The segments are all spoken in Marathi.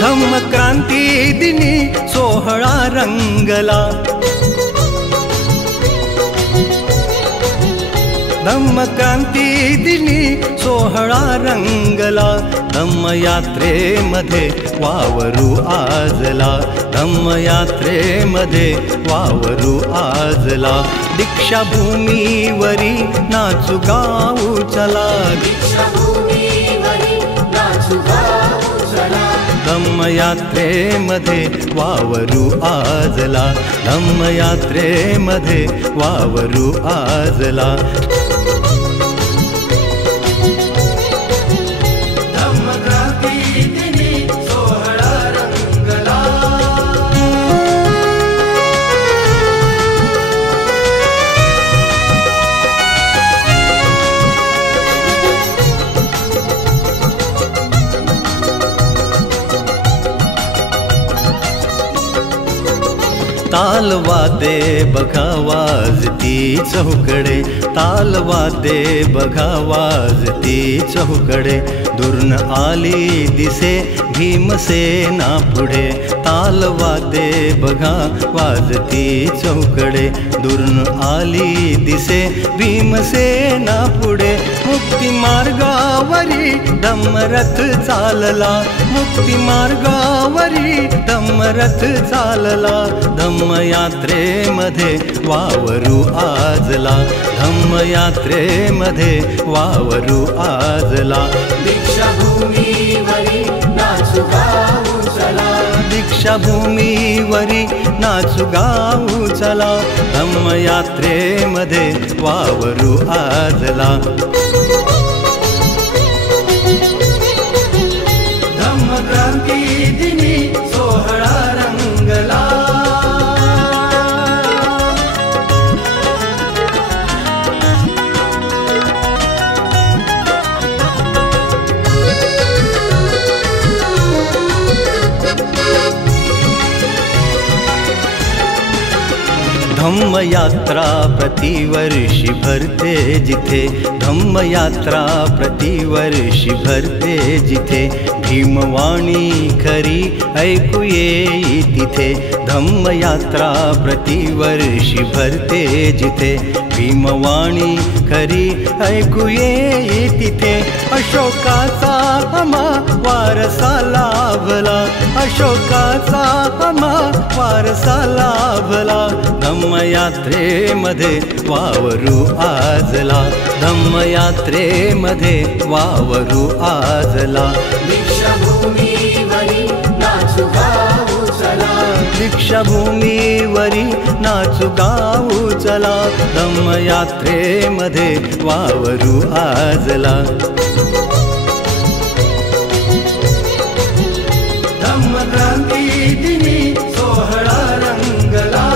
धम्मक्रांती दिनी सोहळा रंगला, धम्मक्रांती दिनी सोहळा रंगला, धम्मयात्रेमध्ये वावरू आजला, धम्मयात्रेमध्ये वावरू आजला, दीक्षाभूमीवरी नाचू गाऊ चला, दीक्षाभूमीवरी नाचू गाऊ चला, धम्मयात्रेमध्ये वावरू आजला, धम्मयात्रेमध्ये वावरू आजला, धम्मक्रांती दिनी सोहळा रंगला. ताल वादे बघा वाजती चौकडे, ताल वादे बघा वाजती चौकडे, दुर्न आली दिसे भीमसेना पुढे, ताल वादे बघा वाजती चौकडे, दुर्न आली दिसे भीमसेना पुढे, मुक्ती मार्गावरी धम्मरथ चालला, मुक्ती मार्गावरी धम्मरथ चालला, धम्मयात्रेमध्ये वावरू आजला, धम्मयात्रेमध्ये वावरू आजला, दीक्षाभूमीवरी नाचू गाऊ चला, दीक्षाभूमीवरी नाचू गाऊ चला, धम्मयात्रेमध्ये वावरू आजला, धम्मक्रांती दिनी सोहळा रंगला. धम्मयात्रा प्रतिवर्षी भरते जिथे, धम्मयात्रा प्रतिवर्षी भरते जिथे, भीमवाणी खरी ऐकू येई तिथे, धम्मयात्रा प्रतिवर्षी भरते जिथे, भीमवाणी खरी ऐकू येई तिथे, अशोकाचा आम्हा वारसा लाभला, अशोकाचा आम्हा वारसा लाभला, धम्मयात्रेमध्ये वावरू आजला, धम्मयात्रेमध्ये वावरू आजला, दीक्षाभूमीवरी नाचू गाऊ चला, दीक्षाभूमीवरी नाचू गाऊ चला, धम्मयात्रेमध्ये वावरू आजला, धम्मक्रांती दिनी सोहळा रंगला.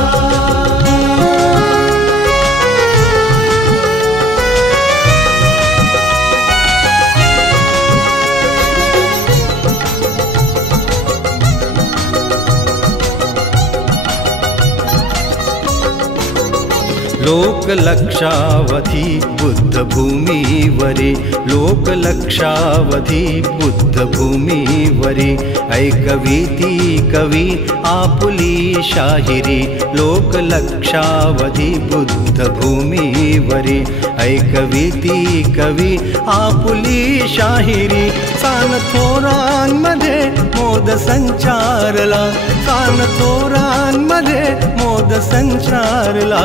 लोकलक्षावधी बुद्धभूमीवरी, लोकलक्षावधी बुद्धभूमीवरी, ऐकवीती कवी आपुली शाहिरी, लोकलक्षावधी बुद्धभूमीवरी, ऐकवीती कवी आपुली शाहिरी, सान थोरांमध्ये मोद संचारला, सान थोरांमध्ये मोद संचारला,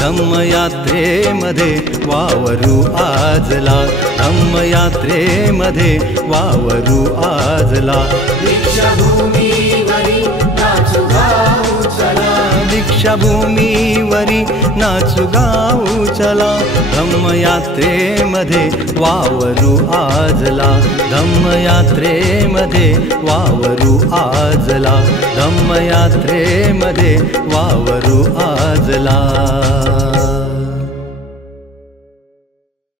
धम्मयात्रेमध्ये वावरू आजला, धम्मयात्रेमध्ये वावरू आजला, दीक्षाभूमीवरी नाचू गाऊ चला, दीक्षाभूमीवरी नाचू गाऊ चला, धम्मयात्रेमध्ये वावरू आजला, धम्मयात्रेमध्ये वावरू आजला, धम्मयात्रेमध्ये वावरू आजला.